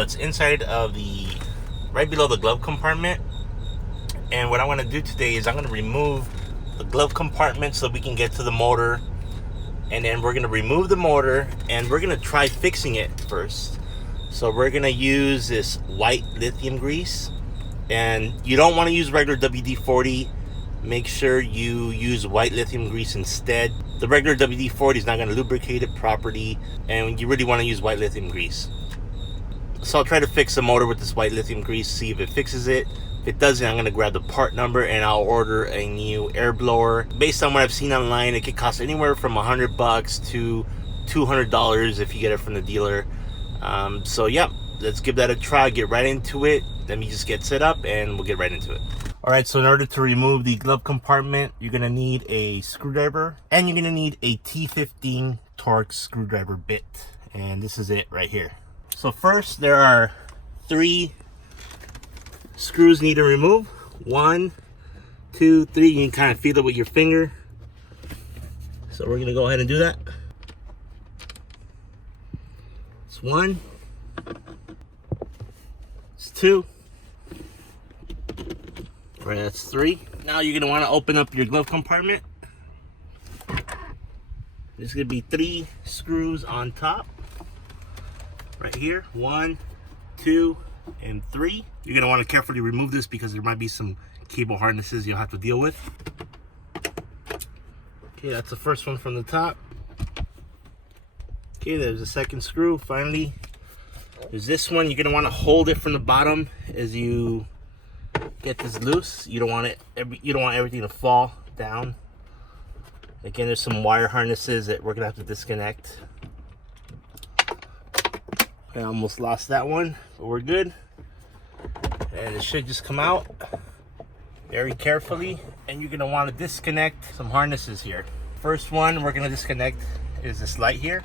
It's inside of right below the glove compartment. And what I want to do today is I'm going to remove the glove compartment so we can get to the motor. And then we're going to remove the motor and we're going to try fixing it first. So we're going to use this white lithium grease. And you don't want to use regular WD-40. Make sure you use white lithium grease instead. The regular WD-40 is not going to lubricate it properly, and you really want to use white lithium grease. So I'll try to fix the motor with this white lithium grease, see if it fixes it. If it doesn't, I'm going to grab the part number and I'll order a new air blower. Based on what I've seen online, it could cost anywhere from $100 to $200 if you get it from the dealer. So yeah, let's give that a try, get right into it. Let me just get set up and we'll get right into it. All right, so in order to remove the glove compartment, you're gonna need a screwdriver and you're gonna need a T15 Torx screwdriver bit. And this is it right here. So first, there are 3 screws need to remove. 1, 2, 3. You can kind of feel it with your finger. So we're gonna go ahead and do that. It's 1. It's 2. All right, that's 3. Now you're gonna want to open up your glove compartment. There's gonna be 3 screws on top. Right here, 1, 2, and 3. You're gonna want to carefully remove this because there might be some cable harnesses you'll have to deal with. Okay, that's the first one from the top. Okay, there's the second screw. Finally, there's this one. You're gonna want to hold it from the bottom as you get this loose. You don't want everything to fall down. Again, there's some wire harnesses that we're gonna have to disconnect. I almost lost that one, but we're good. And it should just come out very carefully. And you're gonna want to disconnect some harnesses here. First one we're gonna disconnect is this light here.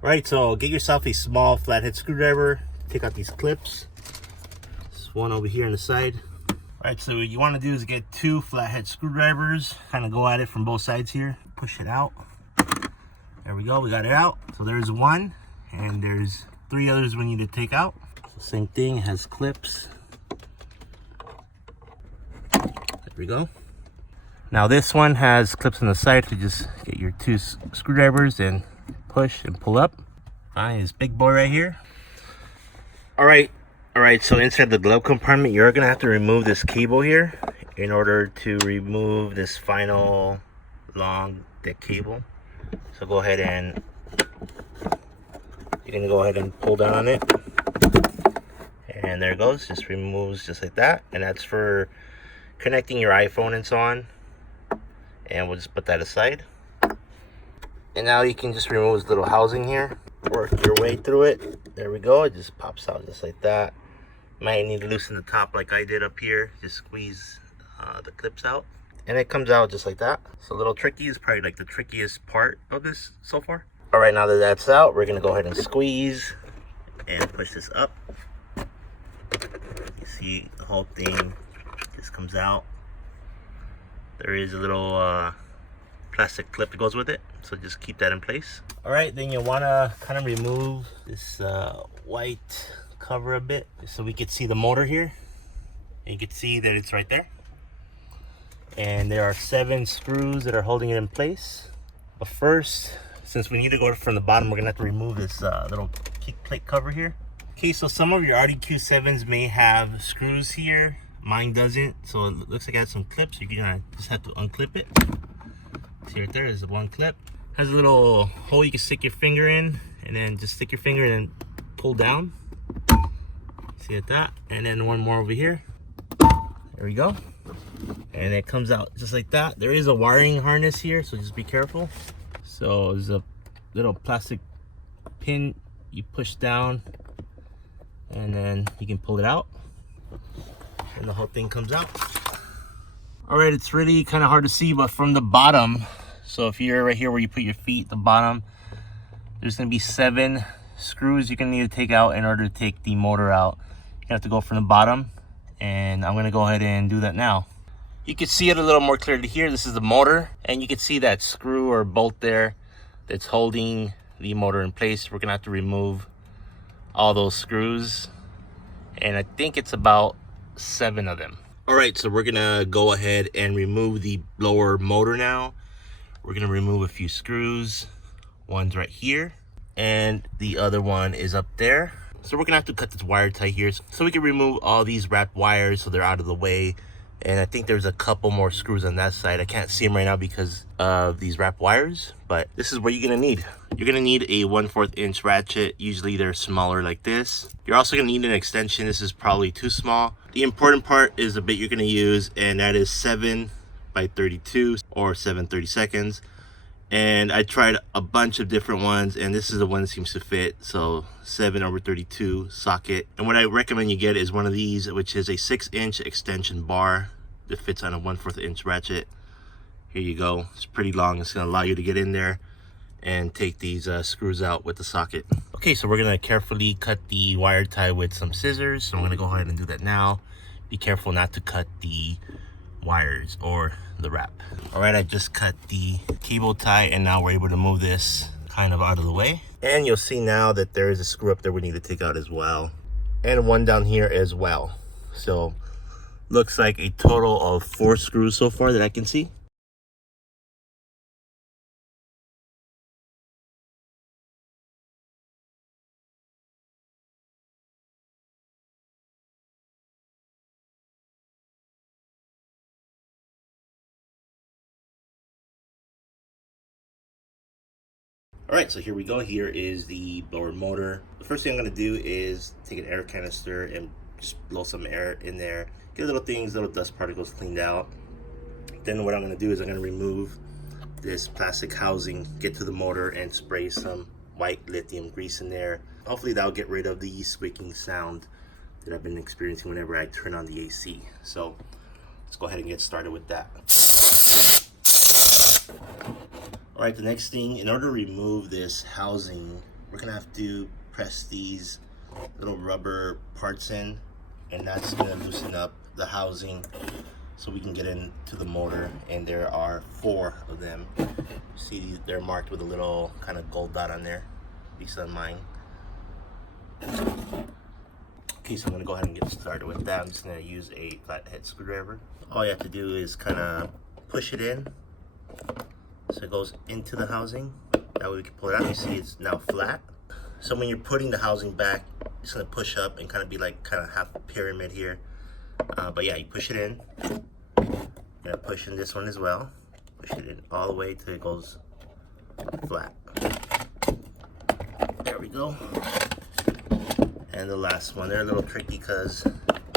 Right, so get yourself a small flathead screwdriver. Take out these clips. There's one over here on the side. All right, so what you want to do is get 2 flathead screwdrivers. Kind of go at it from both sides here. Push it out. There we go, we got it out. So there's 1, and there's 3 others we need to take out. So same thing, it has clips. There we go. Now this one has clips on the side, so just get your 2 screwdrivers and push and pull up. Find this big boy right here. All right, so inside the glove compartment, you're gonna have to remove this cable here in order to remove this final long thick cable. So go ahead and you're gonna go ahead and pull down on it. And there it goes, just removes just like that. And that's for connecting your iPhone and so on. And we'll just put that aside. And now you can just remove this little housing here. Work your way through it. There we go, it just pops out just like that. Might need to loosen the top like I did up here. Just squeeze the clips out. And it comes out just like that. It's a little tricky, it's probably like the trickiest part of this so far. All right, now that that's out, we're gonna go ahead and squeeze and push this up. You see the whole thing just comes out. There is a little plastic clip that goes with it, so just keep that in place. All right, then you want to kind of remove this white cover a bit so we could see the motor here. And you can see that it's right there, and there are 7 screws that are holding it in place. But first, since we need to go from the bottom, we're gonna have to remove this little kick plate cover here. Okay, so some of your Audi Q7s may have screws here. Mine doesn't, so it looks like it has some clips. You're gonna just have to unclip it. See right there is the one clip. Has a little hole you can stick your finger in, and then just stick your finger and pull down. See like that, and then one more over here. There we go. And it comes out just like that. There is a wiring harness here, so just be careful. So there's a little plastic pin you push down, and then you can pull it out, and the whole thing comes out. All right, it's really kind of hard to see, but from the bottom, so if you're right here where you put your feet, the bottom, there's gonna be 7 screws you're gonna need to take out in order to take the motor out. You have to go from the bottom, and I'm gonna go ahead and do that now. You can see it a little more clearly here. This is the motor, and you can see that screw or bolt there that's holding the motor in place. We're gonna have to remove all those screws, and I think it's about 7 of them. All right, so we're gonna go ahead and remove the blower motor now. We're gonna remove a few screws. One's right here, and the other one is up there. So we're gonna have to cut this wire tie here so we can remove all these wrapped wires so they're out of the way. And I think there's a couple more screws on that side. I can't see them right now because of these wrapped wires, but this is what you're gonna need. You're gonna need a 1/4 inch ratchet. Usually they're smaller like this. You're also gonna need an extension. This is probably too small. The important part is the bit you're gonna use, and that is 7 by 32 or 7/32. And I tried a bunch of different ones, and this is the one that seems to fit. So 7/32 socket. And what I recommend you get is one of these, which is a 6-inch extension bar that fits on a 1/4 inch ratchet. Here you go. It's pretty long. It's gonna allow you to get in there and take these screws out with the socket. Okay, so we're gonna carefully cut the wire tie with some scissors. So I'm gonna go ahead and do that now. Be careful not to cut the wires or the wrap. All right, I just cut the cable tie, and now we're able to move this kind of out of the way. And you'll see now that there is a screw up there we need to take out as well, and one down here as well. So looks like a total of 4 screws so far that I can see. All right, so here we go. Here is the blower motor. The first thing I'm gonna do is take an air canister and just blow some air in there. Get little things, little dust particles cleaned out. Then what I'm gonna do is I'm gonna remove this plastic housing, get to the motor, and spray some white lithium grease in there. Hopefully that'll get rid of the squeaking sound that I've been experiencing whenever I turn on the AC. So let's go ahead and get started with that. All right, the next thing, in order to remove this housing, we're gonna have to press these little rubber parts in, and that's gonna loosen up the housing so we can get into the motor. And there are 4 of them. See, they're marked with a little kind of gold dot on there, at least on mine. Okay, so I'm gonna go ahead and get started with that. I'm just gonna use a flathead screwdriver. All you have to do is kind of push it in so it goes into the housing. That way we can pull it out. You see it's now flat. So when you're putting the housing back, it's gonna push up and kind of be like kind of half a pyramid here. But yeah, you push it in. You're gonna push in this one as well. Push it in all the way till it goes flat. There we go. And the last one, they're a little tricky because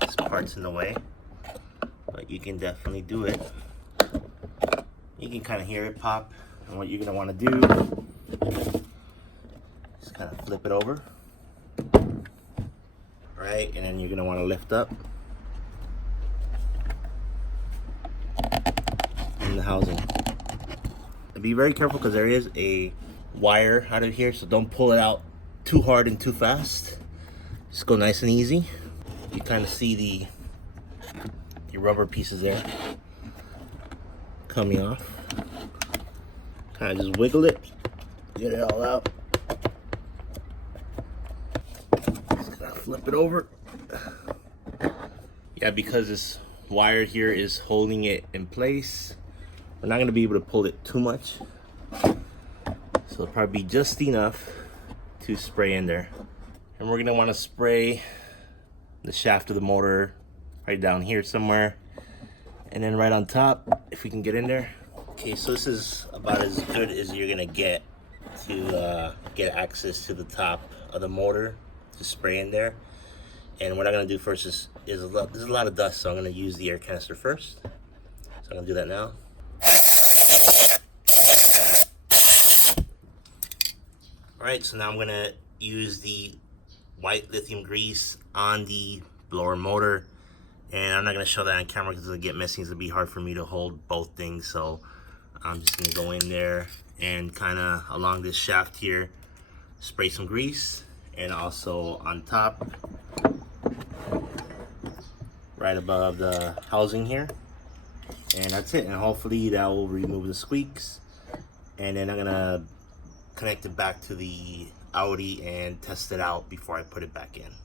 this part's in the way, but you can definitely do it. You can kind of hear it pop, and what you're gonna want to do is kind of flip it over, right? And then you're gonna want to lift up in the housing. And be very careful because there is a wire out of here, so don't pull it out too hard and too fast. Just go nice and easy. You kind of see the rubber pieces there coming off. Kind of just wiggle it, get it all out. Just gonna flip it over. Yeah, because this wire here is holding it in place, we're not gonna be able to pull it too much. So it'll probably be just enough to spray in there. And we're gonna wanna spray the shaft of the motor right down here somewhere. And then right on top, if we can get in there. Okay, so this is about as good as you're gonna get to get access to the top of the motor to spray in there. And what I'm gonna do first is there's a lot of dust, so I'm gonna use the air canister first. So I'm gonna do that now. All right, so now I'm gonna use the white lithium grease on the blower motor. And I'm not gonna show that on camera because it'll get messy. It'll be hard for me to hold both things. So I'm just gonna go in there and kind of along this shaft here, spray some grease, and also on top, right above the housing here. And that's it. And hopefully that will remove the squeaks. And then I'm gonna connect it back to the Audi and test it out before I put it back in.